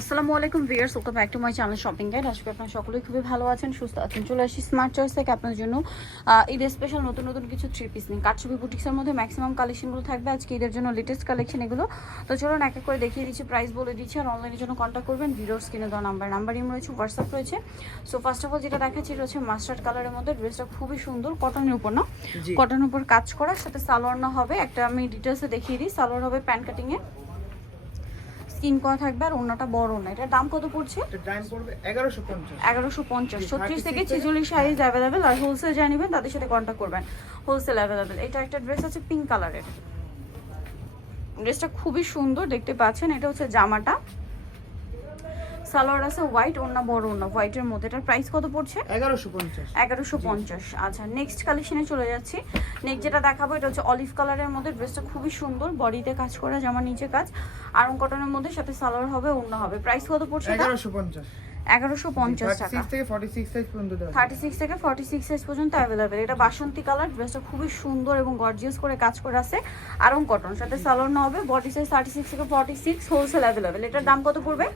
আসসালামু আলাইকুম viewers, welcome back to my channel shopping guide. আজকে আপনারা সকলেই খুবই ভালো আছেন, সুস্থ আছেন। চলে আসি স্মার্ট চয়েস থেকে আপনাদের জন্য ঈদের স্পেশাল নতুন নতুন কিছু থ্রি পিস নিয়ে। কারচুপি বুটিক্সের মধ্যে ম্যাক্সিমাম কালেকশনগুলো থাকবে আজকে ঈদের জন্য, লেটেস্ট কালেকশন এগুলো। তো চলুন এক এক করে দেখিয়ে দিচ্ছি, প্রাইস বলে দিচ্ছি, আর অনলাইনের জন্য কন্ট্যাক্ট করবেন। ভিডিওর স্ক্রিনে দেওয়া নাম্বার ইম রয়েছে, হোয়াটসঅ্যাপ রয়েছে। সো ফার্স্ট অফ অল যেটা দেখাচ্ছি এটা হচ্ছে মাস্টার্ড কালারের মধ্যে। ড্রেসটা খুবই সুন্দর, কটনের উপর না, কটনের উপর কাজ করার সাথে সালোয়ার না হবে। একটা আমি ডিটেলসে দেখিয়ে দিই। সালোয়ার হবে প্যান্ট কাটিংয়ে, স্কিন করা থাকবে, আর অন্যটা বড় না। এটার দাম কত পড়ছে? দাম পড়বে 1150 36 থেকে 46 সাইজ অ্যাভেলেবেল। আর হোলসেল যারা নেবেন তাদের সাথে কন্ট্যাক্ট করবেন, হোলসেল অ্যাভেলেবেল। এটা একটা ড্রেস আছে পিঙ্ক কালারের, ড্রেসটা খুবই সুন্দর দেখতে পাচ্ছেন। এটা হচ্ছে জামাটা, সালোয়ার আছে হোয়াইট, ওড়না বড় ওড়না হোয়াইটের মধ্যে। এটার প্রাইস কত পড়ছে? 1150। আচ্ছা, নেক্সট কালেকশনে চলে যাচ্ছি। নেক্সট যেটা দেখাবো এটা হচ্ছে অলিভ কালারের মধ্যে। ড্রেসটা খুবই সুন্দর, বডিতে কাজ করা, জামা নিচে কাজ, আরং কটনের মধ্যে, সাথে সালোয়ার হবে, ওড়না হবে। প্রাইস কত পড়ছে? 1150 টাকা। 36 থেকে 46 সাইজ পর্যন্ত দেওয়া 36 থেকে 46 সাইজ পর্যন্ত অ্যাভেলেবেল। এটা বাসন্তী কালার, ড্রেসটা খুবই সুন্দর এবং গর্জিয়াস করে কাজ করে আছে, আরং কটন, সাথে সালোয়ার না হবে। বডি সাইজ 36 থেকে 46, হোলসেল অ্যাভেলেবেল। এটার দাম কত পড়বে?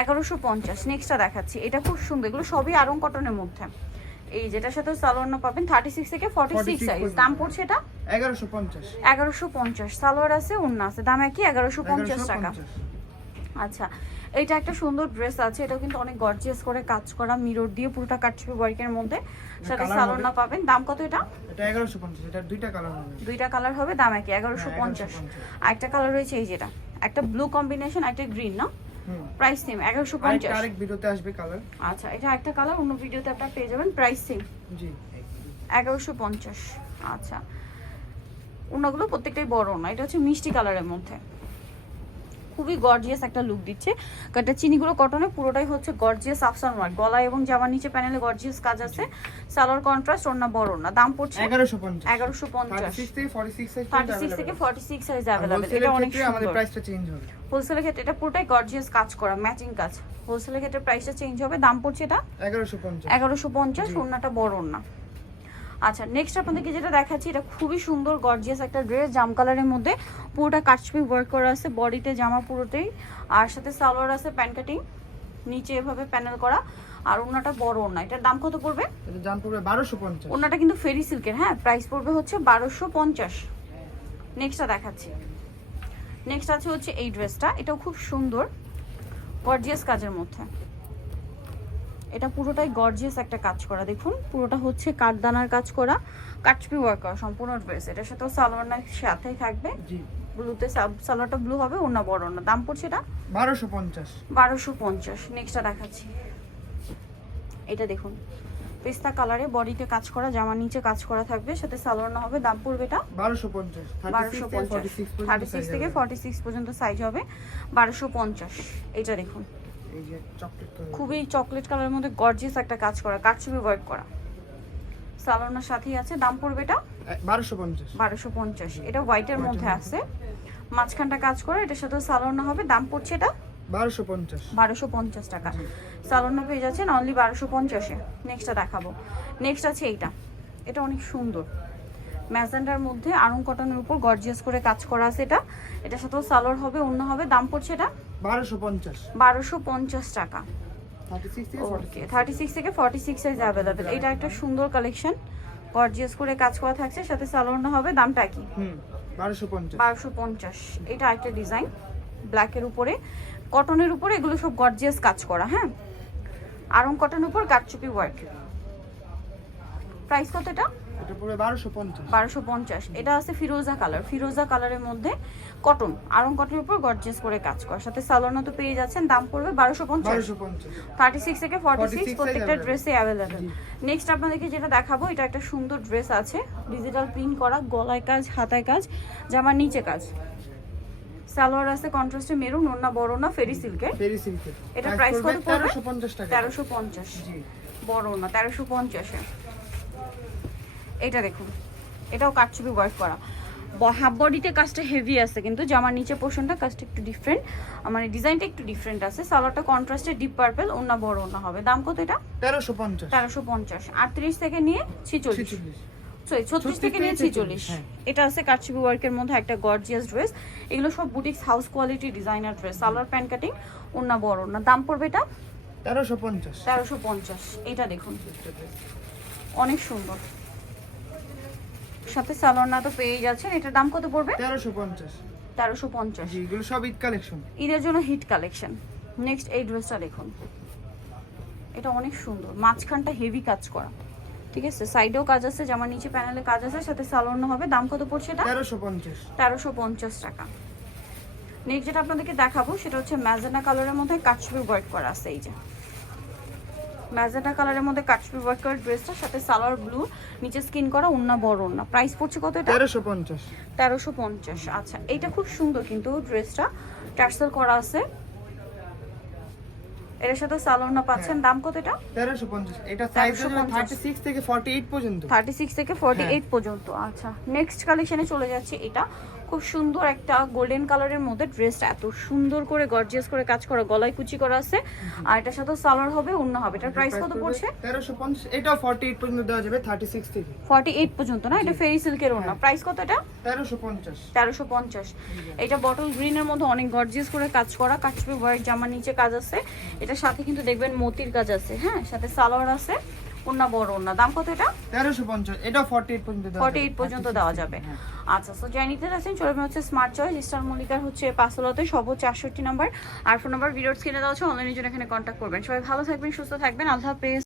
1150। নেক্সটটা দেখাচ্ছি, এটা খুব সুন্দর, এগুলো সবই আরং কটনের মধ্যে। এই যেটার সাথে সালোয়ার না পাবেন 36 থেকে 46 সাইজ। দাম পড়ছে এটা 1150। সালোয়ার আছে, ওড়না আছে, দাম একই 1150 টাকা। আচ্ছা, এইটা একটা সুন্দর ড্রেস আছে, এটাও কিন্তু অনেক গর্জিয়াস করে কাজ করা, মিরর দিয়ে পুরোটা কাটছবি ওয়ার্কের মধ্যে, সাথে সালোয়ার না পাবেন। দাম কত এটা? এটা 1150। এটা দুইটা কালার হবে, দাম একই 1150। আরেকটা কালার রয়েছে এই যেটা, একটা ব্লু কম্বিনেশন, একটা গ্রিন না, প্রাইস সেম 1150। আরেক ভিডিওতে আসবে কালার। আচ্ছা, এটা একটা কালার, অন্য ভিডিওতে আপনারা পেয়ে যাবেন, প্রাইস সেম জি 1150। আচ্ছা, ওনাগুলো প্রত্যেকটাই বড় না। এটা হচ্ছে মিষ্টি কালারের মধ্যে, খুবই গর্জিয়াস একটা লুক দিচ্ছে। কাটা চিনিগুলো কটনে, পুরোটাই হচ্ছে গর্জিয়াস আফসান ওয়ার্ক, গলা এবং জামার নিচে প্যানেলে গর্জিয়াস কাজ আছে, সালোয়ার কন্ট্রাস্ট, ওড়না বড় না। দাম পড়ছে 1150। 36 থেকে 46 সাইজ 36 থেকে 46 সাইজ अवेलेबल। এটা অনেক সুন্দর। আমাদের প্রাইসটা চেঞ্জ হবে। হোলসেলের ক্ষেত্রে এটা পুরোটাই গর্জিয়াস কাজ করা, ম্যাচিং কাজ। হোলসেলের ক্ষেত্রে প্রাইসটা চেঞ্জ হবে। দাম পড়ছে এটা 1150। ওড়নাটা বড় ওড়না। আচ্ছা, নেক্সট আপনাদেরকে যেটা দেখাচ্ছি, এটা খুবই সুন্দর গর্জিয়াস একটা ড্রেস, জাম কালারের মধ্যে, পুরোটা কাটছবি ওয়ার্ক করা আছে, বডিতে জামা পুরোটাই, আর সাথে সালোয়ার আছে প্যান্ট কাটিং, নিচে এভাবে প্যানেল করা, আর ওড়নাটা বড় ওড়না। এটার দাম কত পড়বে? এটার দাম পড়বে 1250। ওড়নাটা কিন্তু ফেরি সিল্কের, হ্যাঁ, প্রাইস পড়বে হচ্ছে 1250। নেক্সটটা দেখাচ্ছি। নেক্সট আছে হচ্ছে এই ড্রেসটা, এটাও খুব সুন্দর গর্জিয়াস কাজের মধ্যে। এটা পুরোটাই গর্জিয়াস একটা কাজ করা, দেখুন পুরোটা হচ্ছে কাঠদানার কাজ করা, কাটছবি ওয়ার্ক করা সম্পূর্ণ ড্রেস। এটার সাথেও সালোয়ার সাথেই থাকবে, জি ব্লুতে সালোয়ারটা ব্লু হবে, ওড়না বড় ওড়না। দাম পড়ছে এটা 1250। নেক্সটটা দেখাচ্ছি, এটা দেখুন পেস্তা কালারে, বডিতে কাজ করা, জামার নিচে কাজ করা থাকবে, সাথে সালোয়ার না হবে। দাম পড়বে এটা 1250। 36 থেকে 46 পর্যন্ত সাইজ হবে, 1250। এটা দেখুন, এই যে চকলেট কালার, খুবই চকলেট কালারের মধ্যে গর্জিয়াস একটা কাজ করা, কাটছবি ওয়ার্ক করা, সালোয়ার সাথেই আছে। দাম পড়বে এটা 1250। এটা হোয়াইটের মধ্যে আছে, মাঝখানটা কাজ করা, এটার সাথে সালোয়ার না হবে। দাম পড়ছে এটা 1250 টাকা। সালোয়ার না পেয়ে যাচ্ছেন অনলি 1250-এ। নেক্সটটা দেখাবো। নেক্সট আছে এইটা, এটা অনেক সুন্দর, ম্যাজেন্ডার মধ্যে আরং কটনের উপর গর্জিয়াস করে কাজ করা আছে। এটার সাথেও সালোয়ার হবে, ওড়না হবে। দাম পড়ছে এটা 1250 টাকা। 36 থেকে 46 সাইজ অ্যাভেলেবেল। এটা একটা সুন্দর কালেকশন, গর্জিয়াস করে কাজ করা থাকছে, সাথে সালোয়ার না হবে। দামটা কি? 1250। এটা একটা ডিজাইন, ব্ল্যাকের উপরে, কটনের উপরে, এগুলো সব গর্জিয়াস কাজ করা, হ্যাঁ, আরং কটনের উপর কাটচুপি ওয়ার্ক। প্রাইস কত এটা? এটা পুরো 1250। এটা আছে ফিরোজা কালার, ফিরোজা কালারের মধ্যে কটন, আরং কটনের উপর গর্জিয়াস করে কাজ করা, সাথে সালোয়ার তো পেয়ে যাচ্ছেন। দাম পড়বে 1250। 36 থেকে 46 প্রত্যেকটা ড্রেসে অ্যাভেলেবেল। নেক্সট আপনাদেরকে যেটা দেখাবো, এটা একটা সুন্দর ড্রেস আছে, ডিজিটাল প্রিন্ট করা, গলায় কাজ, হাতায় কাজ, জামার নিচে কাজ, সালোয়ার আছে কন্ট্রাস্টে মেরুন, ওড়না বড় না, ফেরি সিল্কের। এটা প্রাইস কত পড়বে? 1350। জি বড় না, 1350-এ। এটা দেখুন, এটাও কাটছবি ওয়ার্ক করা, হাফ বডিতে কাজটা হেভি আছে, কিন্তু জামার নিচে পোর্শনটা কাজটা একটু ডিফারেন্ট, মানে ডিজাইনটা একটু ডিফারেন্ট আছে। সালোয়ারটা কন্ট্রাস্টে ডিপ পার্পল, ওড়না বড় ওড়না হবে। দাম কত এটা? 1350। 38 থেকে নিয়ে 46। সরি 36 থেকে নিয়ে 46। হ্যাঁ। এটা আছে কারচুপি ওয়ার্কের মধ্যে একটা গর্জিয়াস ড্রেস। এগুলো সব boutiques house quality designer dress, salwar pant cutting, ওন্না বড় ওন্না। দাম পড়বে এটা 1350। 1350। এটা দেখুন অনেক সুন্দর, সাথে সালোয়ার না তো পেয়ে যাচ্ছেন। এটার দাম কত পড়বে? 1350। 1350। জি, এগুলো সব ঈদ কালেকশন। ঈদের জন্য হিট কালেকশন। নেক্সট এই ড্রেসটা দেখুন, এটা অনেক সুন্দর, মাঝখানটা হেভি কাজ করা, ঠিক আছে, সাইডেও কাজ আছে, জামার নিচে প্যানেলে কাজ আছে, সাথে সালোয়ার হবে। দাম কত পড়ছে এটা? 1350। 1350 টাকা। নেক্সট যেটা আপনাদেরকে দেখাবো সেটা হচ্ছে ম্যাজেন্টা কালারের মধ্যে কাটছবি ওয়ার্ক করা আছে। এই যে ম্যাজেন্টা কালারের মধ্যে কাটছবি ওয়ার্ক করা ড্রেসটার সাথে সালোয়ার ব্লু, নিচে স্কিন করা, ওন্না বড় ওন্না। প্রাইস পড়ছে কত এটা? 1350। 1350। আচ্ছা, এটা খুব সুন্দর কিন্তু ড্রেসটা টার্সেল করা আছে, এর সাথে সালোয়ার না পাচ্ছেন। দাম কত এটা? 1350। এটা সাইজ 36 থেকে 48 পর্যন্ত। 36 থেকে 48 পর্যন্ত। আচ্ছা, নেক্সট কালেকশনে চলে যাচ্ছে। এটা খুব সুন্দর একটা গোল্ডেন কালারের মধ্যে, ড্রেসটা এত সুন্দর করে গর্জিয়াস করে কাজ করা, গলায় কুচি করা আছে, আর এটার সাথে সালোয়ার হবে, ওন্না হবে। এটার প্রাইস কত পড়ছে? 1350। এটাও 48 পর্যন্ত দেওয়া যাবে, 36 থেকে 48 পর্যন্ত না? এটা ফেরি সিল্কের ওন্না। প্রাইস কত এটা? 1350। 1350। এটা বটল গ্রিনের মধ্যে অনেক গর্জিয়াস করে কাজ করা, কাটছবি ওয়ার্ক, জামার নিচে কাজ আছে, এটার সাথে কিন্তু দেখবেন মতির কাজ আছে, হ্যাঁ, সাথে সালোয়ার আছে, ওন্না বড় ওন্না। দাম কত এটা? 1350। এটাও 48 পর্যন্ত দেওয়া যাবে। 48 পর্যন্ত দেওয়া যাবে। আচ্ছা, সো যাই নিতে যাচ্ছেন চলে হচ্ছে স্মার্ট চয়েস, স্টার মল্লিকার হচ্ছে পাঁচতলাতে, সর্বোচ্চ 68 নাম্বার। আর ফোন নাম্বার ভিডিওর স্ক্রিনে দেওয়া আছে, অনলাইনের জন্য এখানে কন্ট্যাক্ট করবেন। সবাই ভালো থাকবেন, সুস্থ থাকবেন, আল্লাহ হাফেজ।